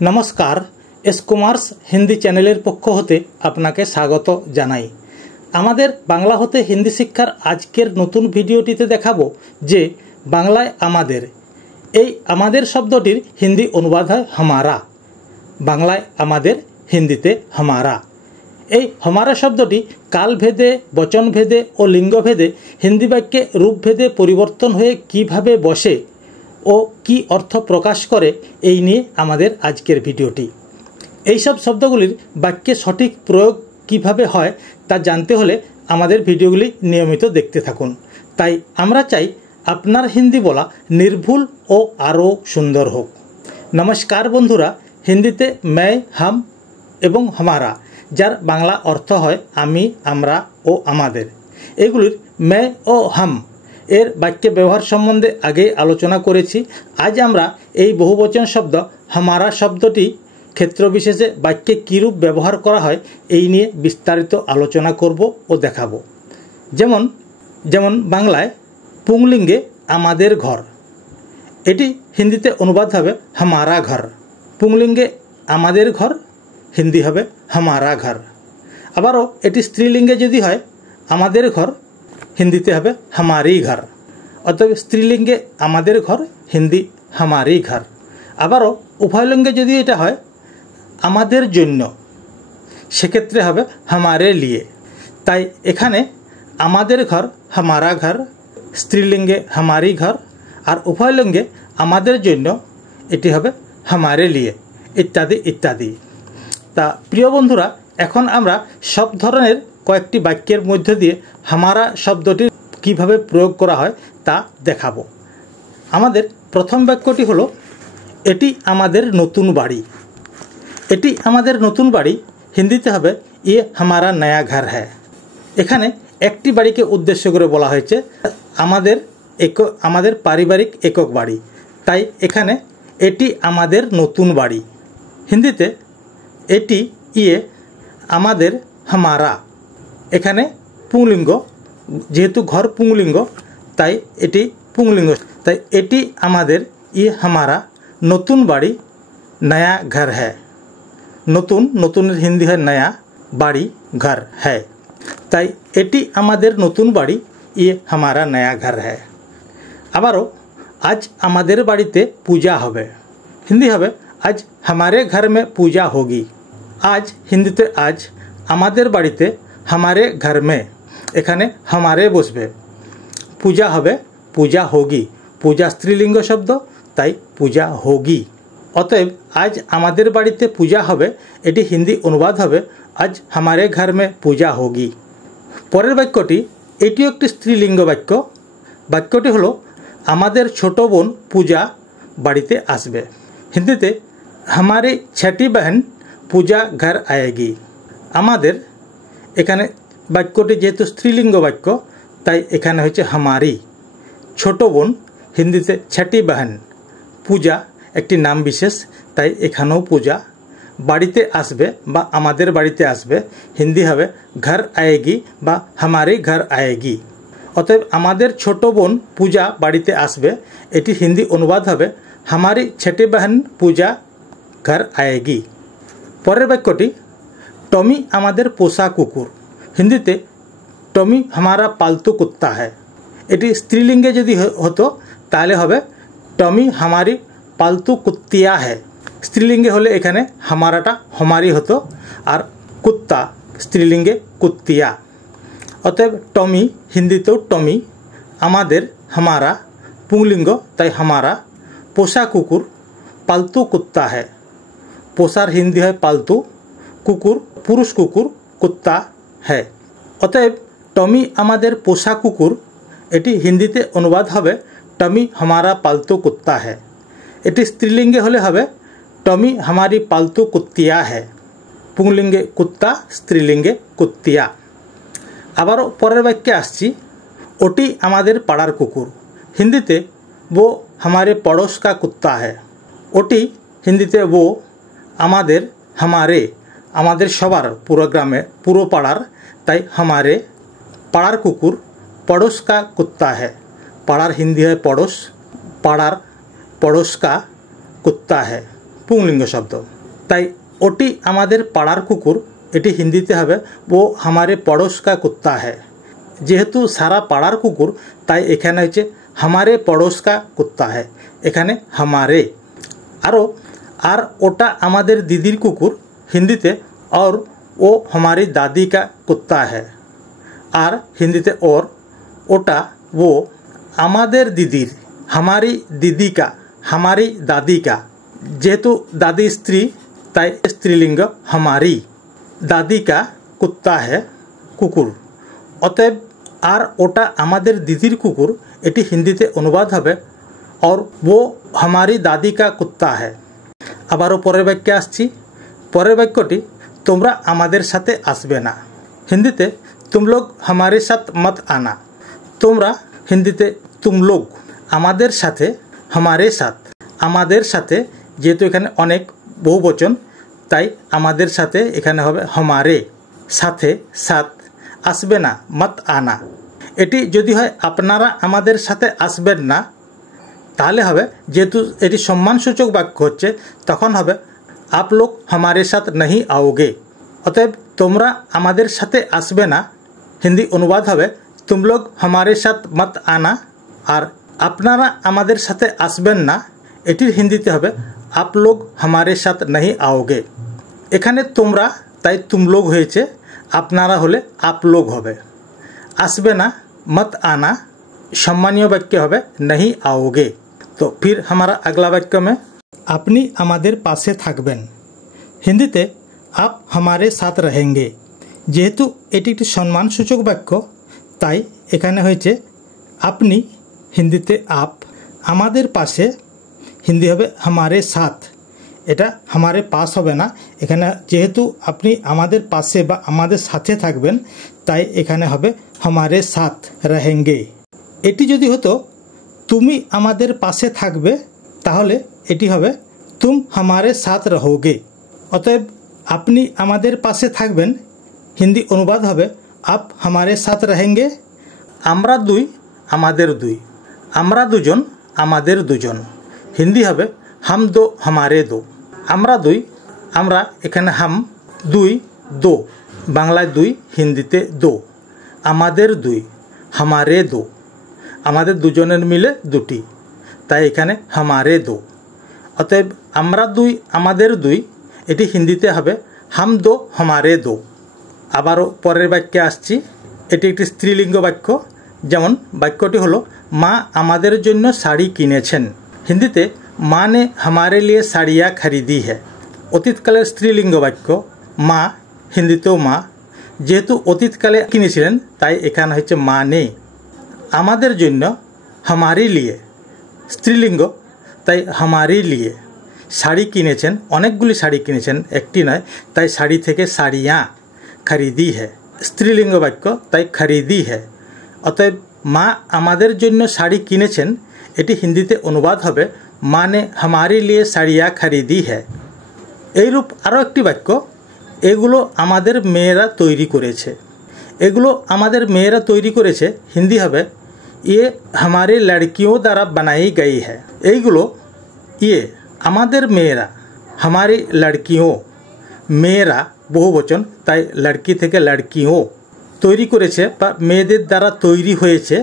नमस्कार S Kumars Hindi चैनेलेर पक्ष होते आपनाके स्वागत जानाई। आमादेर बांगला होते हिंदी शिक्षार आजकेर नतून भिडियोटीते देखाबो जे बांगलाय आमादेर এই আমাদের শব্দটির হিন্দি অনুবাদ হয় हमारा। বাংলায় আমাদের হিন্দিতে हमारा। এই हमारा শব্দটি কালভেদে বচনভেদে ও লিঙ্গভেদে হিন্দি বাক্যে রূপভেদে পরিবর্তন হয়ে কিভাবে বসে ও কি অর্থ প্রকাশ করে এই নিয়ে আমাদের আজকের ভিডিওটি। এই সব শব্দগুলির বাক্যে সঠিক প্রয়োগ কিভাবে হয় তা জানতে হলে আমাদের ভিডিওগুলি নিয়মিত দেখতে থাকুন। তাই আমরা চাই আপনার হিন্দি বলা নির্ভুল ও আরও সুন্দর হোক। নমস্কার বন্ধুরা, হিন্দিতে मैं हम এবং हमारा যার বাংলা অর্থ হয় আমি আমরা ও আমাদের, এগুলির मैं ও हम এর বাক্য ব্যবহার সম্বন্ধে আগে আলোচনা করেছি। আজ আমরা এই বহুবচন শব্দ हमारा শব্দটি ক্ষেত্রবিশেষে বাক্যে কীরূপ ব্যবহার করা হয় এই নিয়ে বিস্তারিত আলোচনা করব ও দেখাবো। যেমন যেমন বাংলায় পুংলিঙ্গে আমাদের ঘর, এটি হিন্দিতে অনুবাদ হবে हमारा घर। পুংলিঙ্গে আমাদের ঘর হিন্দি হবে हमारा घर। আবারও এটি স্ত্রীলিঙ্গে যদি হয় আমাদের ঘর হিন্দিতে হবে हमारी घर। অতএব স্ত্রীলিঙ্গে আমাদের ঘর হিন্দি हमारी घर। আবারও উভয়লিঙ্গে যদি এটা হয় আমাদের জন্য সেক্ষেত্রে হবে हमारे लिए। তাই এখানে আমাদের ঘর हमारा घर, স্ত্রীলিঙ্গে हमारी घर আর উভয়লিঙ্গে আমাদের জন্য এটি হবে हमारे लिए ইত্যাদি ইত্যাদি। তা প্রিয় বন্ধুরা, এখন আমরা সব ধরনের কয়েকটি বাক্যের মধ্য দিয়ে हमारा শব্দটি কিভাবে প্রয়োগ করা হয় তা দেখাবো। আমাদের প্রথম বাক্যটি হলো এটি আমাদের নতুন বাড়ি। এটি আমাদের নতুন বাড়ি হিন্দিতে হবে ये हमारा नया घर है। এখানে একটি বাড়িকে উদ্দেশ্য করে বলা হয়েছে, আমাদের পারিবারিক একক বাড়ি। তাই এখানে এটি আমাদের নতুন বাড়ি হিন্দিতে এটি ইয়ে আমাদের हमारा। এখানে পুংলিঙ্গ, যেহেতু ঘর পুংলিঙ্গ তাই এটি পুংলিঙ্গ। তাই এটি আমাদের ये हमारा নতুন বাড়ি नया घर है। নতুন, নতুনের হিন্দি হয় নয়া, বাড়ি ঘর है। তাই এটি আমাদের নতুন বাড়ি ये हमारा नया घर है। আবারও আজ আমাদের বাড়িতে পূজা হবে হিন্দি হবে আজ हमारे घर में पूजा होगी। আজ হিন্দিতে আজ, আমাদের বাড়িতে हमारे घर में এখানে हमारे বসবে, পূজা হবে পূজা होगी। পূজা স্ত্রীলিঙ্গ শব্দ তাই পূজা होगी। অতএব আজ আমাদের বাড়িতে পূজা হবে এটি হিন্দি অনুবাদ হবে আজ हमारे घर में पूजा होगी। পরের বাক্যটি এটিও একটি স্ত্রীলিঙ্গ বাক্য। বাক্যটি হলো আমাদের ছোট বোন পূজা বাড়িতে আসবে হিন্দিতে हमारी छोटी बहन पूजा घर आएगी। আমাদের এখানে বাক্যটি যেহেতু স্ত্রীলিঙ্গ বাক্য তাই এখানে হচ্ছে हमारी। ছোট বোন হিন্দিতে छोटी बहन, পূজা একটি নাম বিশেষ তাই এখানেও পূজা। বাড়িতে আসবে বা আমাদের বাড়িতে আসবে হিন্দি হবে घर आएगी বা हमारी घर आएगी। অতএব আমাদের ছোট বোন পূজা বাড়িতে আসবে এটি হিন্দি অনুবাদ হবে हमारी छोटी बहन पूजा घर आएगी। পরের বাক্যটি টমি আমাদের পোষা কুকুর হিন্দিতে টমি हमारा पालतू कुत्ता है। এটি স্ত্রীলিঙ্গে যদি হতো তাহলে হবে টমি हमारी पालतू कुत्तिया है। স্ত্রীলিঙ্গে হলে এখানে हमाराটা हमारी হতো আর কুত্তা স্ত্রীলিঙ্গে কুত্তিয়া। অতএব টমি হিন্দিতেও টমি, আমাদের हमारा পুংলিঙ্গ তাই हमारा, পোষা কুকুর पालतू कुत्ता है। পোষার হিন্দি হয় पालतू, কুকুর পুরুষ কুকুর, কুত্তা है। অতএব টমি আমাদের পোষা কুকুর এটি হিন্দিতে অনুবাদ হবে টমি हमारा पालतू कुत्ता है। এটি স্ত্রীলিঙ্গে হলে হবে টমি हमारी पालतू कुत्तिया है। পুংলিঙ্গে কুত্তা, স্ত্রীলিঙ্গে কুত্তিয়া। আবারও পরের বাক্যে আসছি ওটি আমাদের পাড়ার কুকুর হিন্দিতে वो हमारे पड़ोस का कुत्ता है। ওটি হিন্দিতে वो, আমাদের हमारे আমাদের সবার, পুরো গ্রামে পুরো পাড়ার তাই हमारे পাড়ার কুকুর पड़ोस का कुत्ता है। পাড়ার হিন্দি হয় पड़ोस, পাড়ার पड़ोस का कुत्ता है। पुंलिंग शब्द। ताई ओटी आमादेर पाड़ार कुकुर, एटी हिंदीते हबे वो हमारे पड़ोस का कुत्ता है। जेहेतु सारा पाड़ार कुकुर ताई एखाने हच्छे हमारे पड़ोस का कुत्ता है, एखाने हमारे। आर ओटा आमादेर दीदिर कुकुर हिंदीते और वो हमारी दादी का कुत्ता है। आर हिंदीते और ओटा वो आमादेर दीदिर हमारी दीदी का हमारी दादी का। जेहेतु दादी स्त्री ताई स्त्रीलिंग हमारी दादी का कुत्ता है कुकुर। अतएव आर ओटा आमादेर दीदिर कुकुर एटी हिंदीते अनुवाद हबे और वो हमारी दादी का कुत्ता है। आबारो परेर वाक्ये आसछि। परेर वाक्यटी तोमरा आमादेर साथे आसबे ना। हिंदीते तुम लोग हमारे साथ मत आना। तोमरा हिंदीते तुम लोग, आमादेर साथे हमारे साथ। आमादेर साथे जेहेतु एखाने अनेक बहुवचन ताई आमादेर साथे एखाने हबे हमारे साथे साथ। आसबे ना मत आना। एटी यदि हय आपनारा आमादेर साथे आसबेन ना ताहले हबे जेहेतु एटी सम्मानसूचक वाक्य हच्छे तखन हबे आप लोग हमारे साथ नहीं आओगे। अतएव तोमरा आमादेर साथे आसबे ना हिंदी अनुवाद हबे तुम लोग हमारे साथ मत आना। और आपनारा आमादेर साथे आसबेन ना एटिर हिंदीते हबे आप लोग हमारे साथ नहीं आओगे। एखाने तोमरा ताई तुम लोग हयेछे, आपनारा होले आप लोग हबे। आसबे ना मत आना सम्मानीय वाक्य हबे नहीं आओगे। तो फिर हमारा अगला वाक्य में अपनी आमादेर पासे थाकबेन। हिंदीते आप हमारे साथ रहेंगे। जेहेतु एटी एकटी सम्मानसूचक वाक्य ताई एखाने हयेछे अपनी हिंदीते आप, आमादेर पासे हिंदी हबे हमारे साथ। एटा हमारे पास हबे ना, एखाने जेहेतु अपनी आमादेर पासे बा आमादेर साथे थाकबेन ताई एखाने हबे हमारे साथ रहेंगे। एटी यदि हतो तुमी आमादेर पासे थाकबे ताहले एटी हबे तुम हमारे साथ रहोगे। अतएव अपनी आमादेर पासे थाकबेन हिंदी अनुवाद हबे आप हमारे साथ रहेंगे। आमरा दुई आमादेर दुई, आमरा दुजन आमादेर दुजन। हिंदी हबे हम दो हमारे दो। आमरा दुई, आमरा एखाने हम, दुई दो, बांगलाय दुई हिंदीते दो। आमादेर दुई हमारे दो, आमादेर दुजनेर मिले दुटी ताई एखाने हमारे दो। अतएव आमरा दुई आमादेर दुई एटी हिंदीते हबे हम दो हमारे दो। आबारो परेर वाक्ये आसछि। एटी एकटी स्त्रीलिंग वाक्य। जेमन वाक्यटी हलो मा आमादेर जन्य शाड़ी किनेछेन। हिंदीते माँ ने हमारे लिए साड़ियाँ खरीदी है। अतीतकालेर स्त्रीलिंग वाक्य मा, हिंदीतेও मा। जेहेतु अतीतकाले किनेছিলেন তাই এখানে হচ্ছে মা ने। आमादेर जन्य हमारे लिए स्त्रीलिंग ताई हमारे लिए शाड़ी किनेছেন, अनेकगुली शाड़ी किनेছেন, एकटी नय, ताई शाड़ी थेके साड़ियाँ खरीदी है। स्त्रीलिंग वाक्य ताई खरीदी है। अतएव माँ आमादेर जन्य शाड़ी किनेছেন एटी हिंदीते अनुवाद हबे माँ ने हमारे लिए साड़ियाँ खरीदी है। एइरूप आरो एकटी वाक्य एगुलो आमादेर मेयेरा तैरी करेছে। एगुलो आमादेर मेयेरा तैरी करेছে हिंदी हबे ये हमारे लड़कियों द्वारा बनाई गई है। एइगुलो ये आमादेर मेयेरा हमारी लड़कियों, मेयेरा बहुवचन ताई लड़की थेके लड़कियों तैरी करेছে बा मेयेदेर द्वारा तैरी हयेছে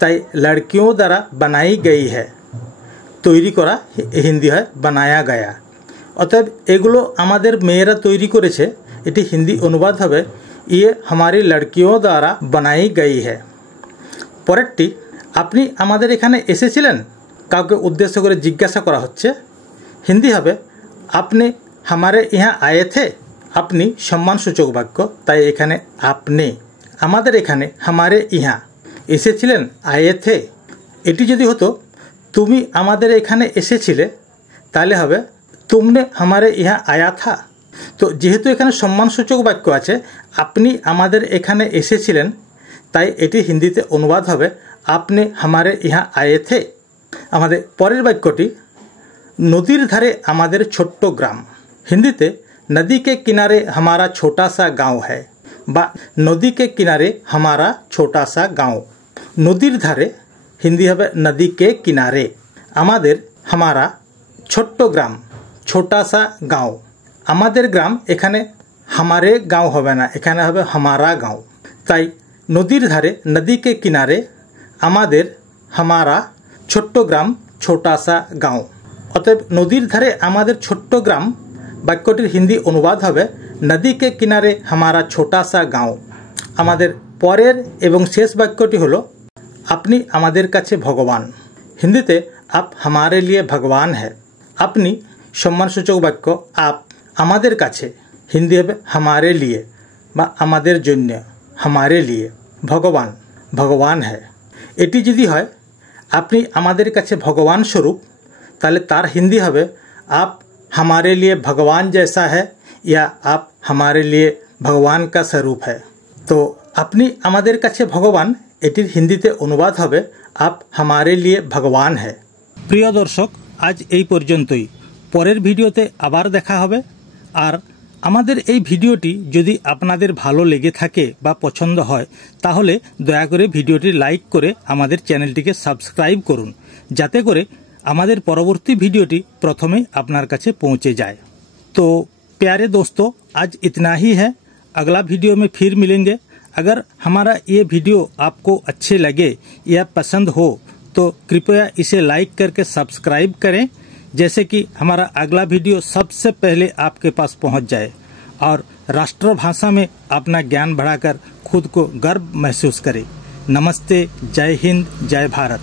ताई लड़कियों द्वारा बनाई गई है। तैरी करा हिंदी है बनाया गया। अतएव एगुलो आमादेर मेयेरा तैरी करेছে एटी हिंदी अनुवाद हबे ये हमारी लड़कियों द्वारा बनाई गई है। परेरटी আপনি আমাদের এখানে এসেছিলেন কাউকে উদ্দেশ্য করে জিজ্ঞাসা করা হচ্ছে। हिंदी हबे आपने हमारे यहाँ आए थे। আপনি সম্মানসূচক বাক্য তাই এখানে আপনি। আমাদের এখানে हमारे यहाँ এসেছিলেন आए थे। এটি যদি হতো তুমি আমাদের এখানে এসেছিলে তাহলে হবে तुमने हमारे यहाँ आया था। तो जेहेतु एखाने सम्मानसूचक वाक्य आछे आपनी आमादेर एखाने एसेछिलेन ताई एटी हिंदीते अनुवाद हबे आपने हमारे यहाँ आए थे। आमादेर परेर वाक्यटी नदीर धारे आमादेर छोट्ट ग्राम। हिंदीते नदी के किनारे हमारा छोटा सा गांव है बा नदी के किनारे हमारा छोटा सा गांव। नदीर धारे हिंदी हबे नदी के किनारे। आमादेर हमारा छोट्ट ग्राम। छोटा सा गांव। আমাদের গ্রাম এখানে हमारे गांव হবে না, এখানে হবে हमारा गांव। তাই নদীর ধারে नदी के किनारे আমাদের हमारा ছোট্ট গ্রাম छोटा सा गांव। অতএব নদীর ধারে আমাদের ছোট্ট গ্রাম বাক্যটির হিন্দি অনুবাদ হবে नदी के किनारे हमारा छोटा सा गांव। আমাদের পরের এবং শেষ বাক্যটি হলো আপনি আমাদের কাছে ভগবান। হিন্দিতে आप हमारे लिए भगवान है। আপনি সম্মানসূচক বাক্য आप, আমাদের কাছে হিন্দি হবে हमारे लिए বা আমাদের জন্য हमारे लिए। ভগবান ভগবান है। এটি যদি হয় আপনি আমাদের কাছে ভগবান স্বরূপ, তাহলে তার হিন্দি হবে आप हमारे लिए भगवान जैसा है या आप हमारे लिए भगवान का स्वरूप है। तो আপনি আমাদের কাছে ভগবান এটির হিন্দিতে অনুবাদ হবে आप हमारे लिए भगवान है। প্রিয় দর্শক, আজ এই পর্যন্তই। পরের ভিডিওতে আবার দেখা হবে। আর আমাদের এই ভিডিওটি যদি আপনাদের ভালো লেগে থাকে বা পছন্দ হয়, তাহলে দয়া করে ভিডিওটি লাইক করে আমাদের চ্যানেলটিকে সাবস্ক্রাইব করুন, যাতে করে আমাদের পরবর্তী ভিডিওটি প্রথমেই আপনার কাছে পৌঁছে যায়। तो प्यारे दोस्तों, आज इतना ही है। अगला वीडियो में फिर मिलेंगे। अगर हमारा ये वीडियो आपको अच्छे लगे या पसंद हो तो कृपया इसे लाइक करके सब्सक्राइब करें, जैसे कि हमारा अगला वीडियो सबसे पहले आपके पास पहुंच जाए और राष्ट्रभाषा में अपना ज्ञान बढ़ाकर खुद को गर्व महसूस करें। नमस्ते, जय हिंद, जय भारत।